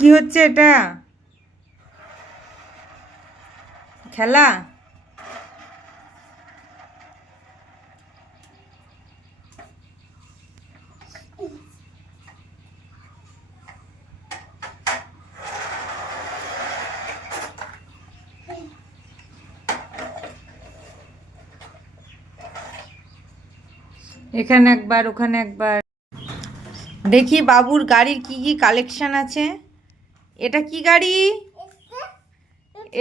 কি হচ্ছে এটা? খেলা? এখানে একবার, ওখানে একবার। দেখি বাবুর গাড়ির কি কি কালেকশন আছে। এটা কি গাড়ি?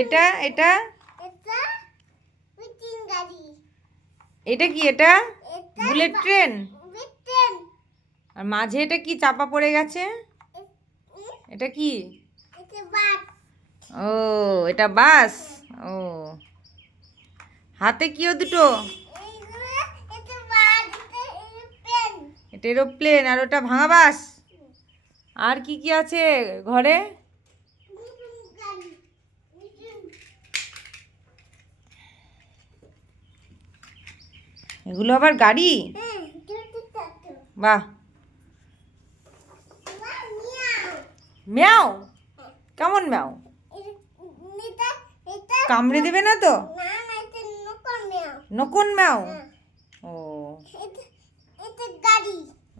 এটা এটা এটা কি? এটা বুলেট ট্রেন। আর মাঝে এটা কি চাপা পড়ে গেছে? এটা কি? ও, এটা বাস। ও, হাতে কি ও দুটো? এটা এরোপ্লেন। আর ওটা ভাঙা বাস। আর কি কি আছে ঘরে? এগুলো আবার গাড়ি? বাহ। ম্যাও? কেমন ম্যাও? কামড়ে দেবে না তো? নকুন ম্যাও? ও,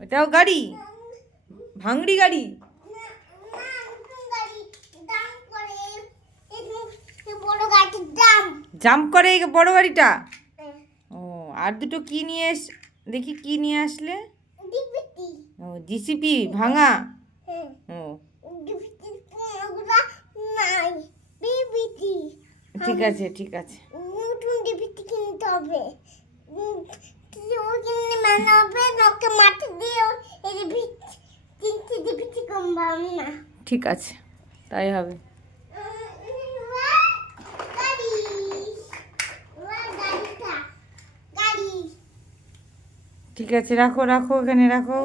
এটাও গাড়ি? ভাঙড়ি গাড়ি? জাম্প করে এই বড় গাড়িটা? ও, আর দুটো কি নিয়ে দেখি কি নিয়ে আসলে? ও, জিসিপি ভাঙা? ও, ঠিক আছে ঠিক আছে। নতুন ডিভিডি কিনতে হবে। মাটি দিয়ে ডিভিডি কমবাম না। ঠিক আছে, তাই হবে। ঠিক আছে, রাখো রাখো, এখানে রাখো।